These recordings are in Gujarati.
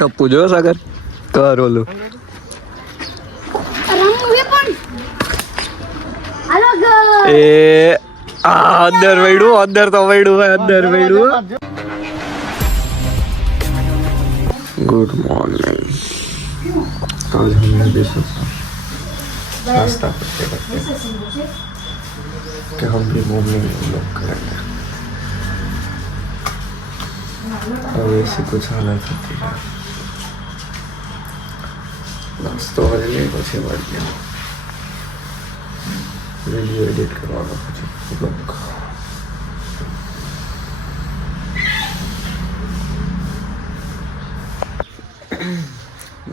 ટપ્પુ જો સાગર કર ઓલું એ અંદર વૈડું અંદર તો વૈડું હોય અંદર વૈડું गुड मॉर्निंग आज हमने देखा नाश्ता करते करते कि हम भी मॉर्निंग व्लॉग करेंगे और ऐसी कुछ हालत होती है नाश्तो वाले પછી વળ ગયા વિડિયો એડિટ કરવાનો પછી વ્લોગ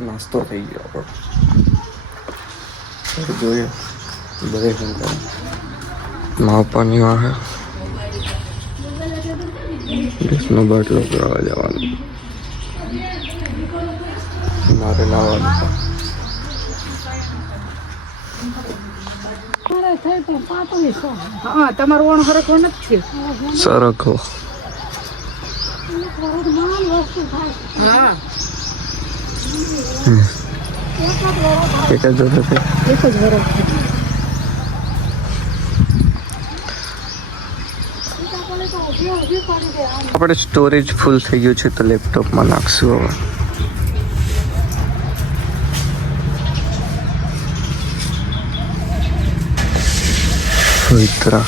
નાસ્તો થઈ ગયો આપણો જોઈએ દરેક માપાની વાહે ગેસનો બાટલો કરાવવા જવાનું મારે લાવવાનું તમારું ઓણ હરખો નથી સરખો હા એક જ જરૂર છે એક જ હરખ આપણે સ્ટોરેજ ફૂલ થઈ ગયું છે તો લેપટોપમાં નાખશું હવે મિત્રા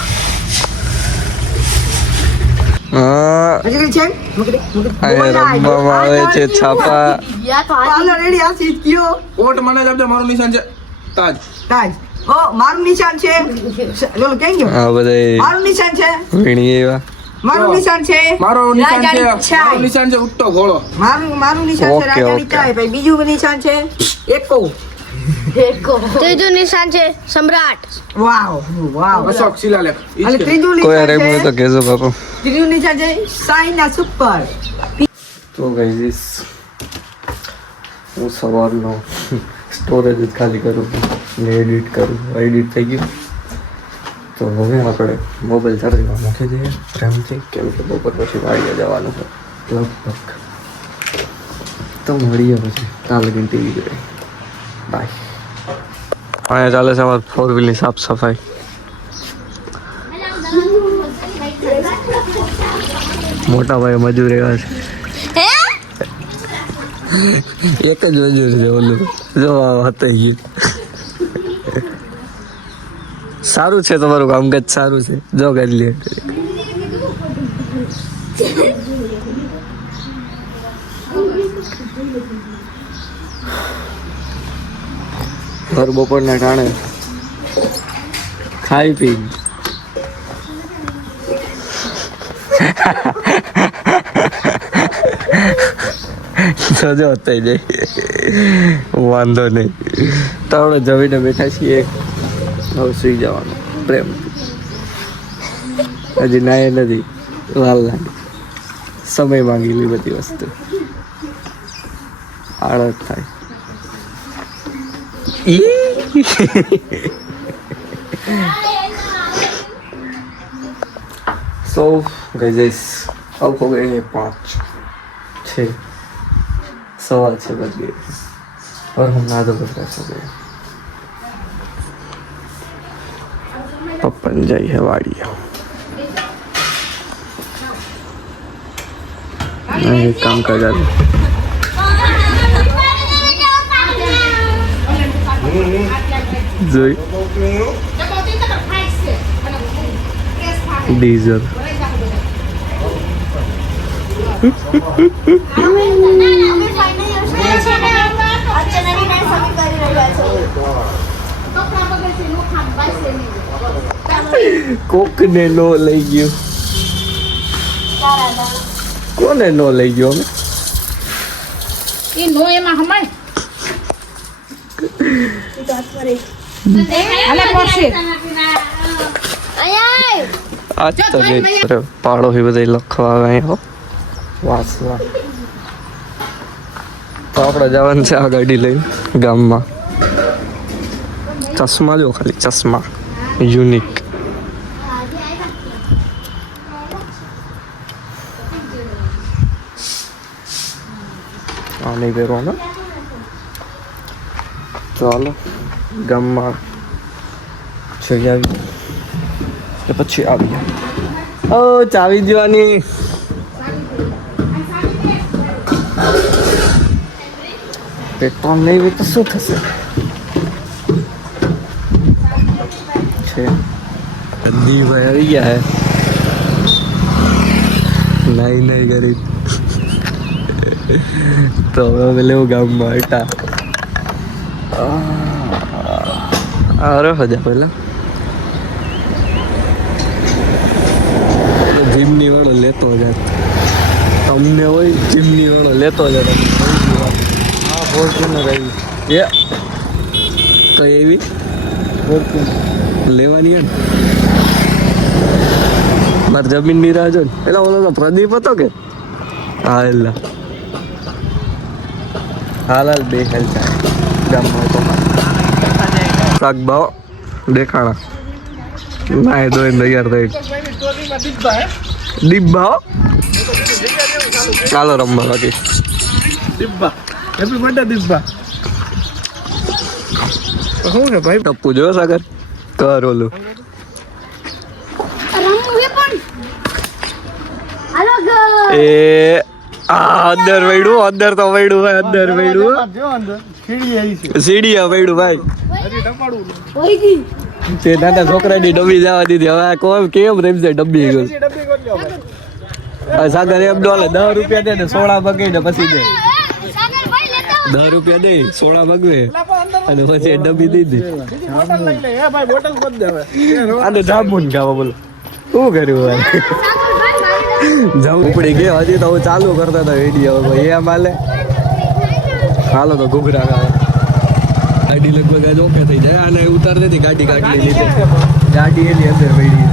રમવામાં આવે છે છાપા ઓટ મને જ આપજો મારું નિશાન છે તાજ તાજ ઓ મારું નિશાન છે લોલ કેમ ગયો આ બધા મારું નિશાન છે વીણી એવા મારું નિશાન છે મારું નિશાન છે રાજાની ચાય. મારું નિશાન છે ઉઠતો ઘોડો મારું નિશાન છે ઓકે, રાજાની ઓકે. ચાય ભાઈ બીજું નિશાન છે એકો ત્રીજું નિશાન છે સમ્રાટ. વાવ વાવ અશોક શિલાલેખ ઈ અને છે. ત્રીજું કોઈ નિશાન રેમ તો છે કહેજો બાપુ ત્રીજું નિશાન છે સાઈના સુપર તો ગાઈઝ હું સવારનો સ્ટોરેજ જ ખાલી કરું ને એડિટ કરું એડિટ થઈ ગયું તો હવે આપણે મોબાઈલ ચાર્જમાં મૂકી દઈએ પ્રેમથી કેમ કે બપોર પછી વાડીએ જવાનું છે લગભગ તો મળીએ પછી કાલ લગીને ટીવી જોઈએ બાય અહીંયા ચાલે છે અમારે 4 વ્હીલની સાફ સફાઈ મોટા ભાઈ મજૂર એવા છે એક જ મજૂર છે ઓલું જો હતાઈ ગયું સારું છે તમારું કામકાજ સારું છે જો કરી લે ઘર બપોરના ટાણે ખાઈ પી સજો થઈ જાય વાંધો નહીં તો આપણે જમીને બેઠા છીએ હવે સુઈ જવાનું પ્રેમ હજી નાય નથી વાર લાગે સમય માંગેલી બધી વસ્તુ આળસ થાય So guys, अब हो गए हैं 5-6 सवा 6 बज गए और हम नहा धोकर फ्रेश हो गए पप्पन जाई है वाड़िया एक काम कर जा જોઈ ડીઝલ કોક ને નો લઈ ગયો કોને નો લઈ ગયો અમે એ નો એમાં હમાય અલે પડશે આજ તો પાડો ही બધા લખવા આવે હો વાસવા તો આપણે જવાનું છે આ ગાડી લઈને ગામમાં ચશ્મા જો ખાલી ચશ્મા યુનિક નહીં પહેરવાનો. ચાલો ગામમાં જઈ આવી કે પછી આવી. ઓ ચાવી જવાની. પેટ્રોલ નહીં હોય તો શું થશે છે. દીભાઈ આવી ગયા હે. નહીં કરી તો હવે લેવું ગામમાં હટા. અરે હજા પહેલા જીમની વાળો લેતો જાત. અમને હોય જીમની વાળો લેતો જાત. હા ફોર્ચ્યુનર આવી એ તો એવી લેવાની હે ને. મારે જમીન ની રાહ જો ને. એટલે ઓલો તો પ્રદીપ હતો કે હા એલા હાલ બે હાલ ચાલે ગામમાં તો શાક ભાવ દેખાણા ના એ દોઈને તૈયાર થઈ ડિબ્બા ચાલો રમવા બાકી દિબ્બા હેપી બર્થડે દિબ્બા. શું છે ભાઈ? ટપ્પુ જો સાગર કર ઓલું એ અંદર વૈડું અંદર તો વૈડું ભાઈ અંદર વૈડું સીડીયા વૈડું ભાઈ. તે નાના છોકરાની ડબ્બી જવા દીધી. હવે કોમ કેમ રમશે ડબ્બી ગયું. સાગર એમ ડોલે 10 રૂપિયા દે ને 16 ભગાઈ ને પછી દે 10 રૂપિયા દે 16 ભગવે અને પછી ડબ્બી દીધી. આને જામુન ખાવા બોલો શું કર્યું ભાઈ. જામ ઉપડી ગયો હજી તો હું ચાલુ કરતા હતા વિડીયો. ભાઈ એ માલે હાલો તો ઘૂઘરા ખાવા. ગાડી લગભગ આજ ઓકે થઈ જાય અને ઉતાર દેતી ગાડી કાઢી લીધે. ગાડી એની અંદર વળી ગઈ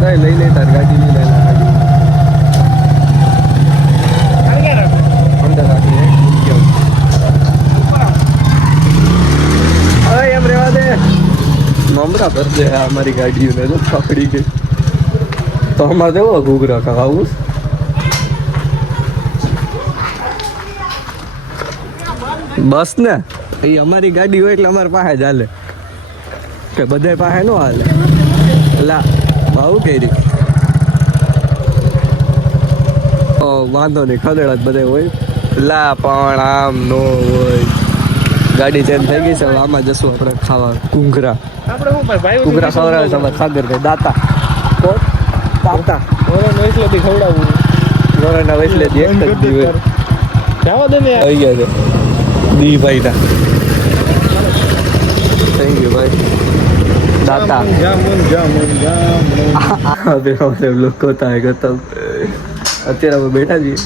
ગાડી લઈ લે તાર ગાડી લઈ લે ગાડી અંદર રાખી હવે એમ રેવા દે. નમરા ભર દે અમારી ગાડીઓને જો પકડી ગઈ તો અમારે દેવો ઘૂઘરા ખાવું. બસ ને એ અમારી ગાડી હોય એટલે અમારી પાસે જ હાલે કે બધા પાસે ન હાલે. લા આવું કરી વાંધો નહીં ખદેડા જ બધા હોય. લા પણ આમ નો હોય. ગાડી ચેન્જ થઈ ગઈ છે. હવે આમાં જશું આપણે ખાવા ઘૂઘરા. ઘૂઘરા ખવડાવે છે અમારે સાગર ભાઈ દાતા દાતા વૈસલેથી ખવડાવવું. ગોરાના વૈસલેથી એક જ દિવસ જવા દે ને આવી ગયા છે દી ભાઈ ના. થેન્ક યુ ભાઈ દાતા. લોકો થાય ખતમ. અત્યારે અમે બેઠા છીએ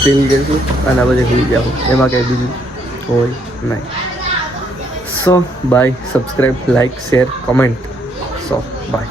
ફીલ કરીશું અને પછી ભૂલી જાઓ. એમાં કંઈ બીજું હોય નહીં. So bye. Subscribe like share comment. So by.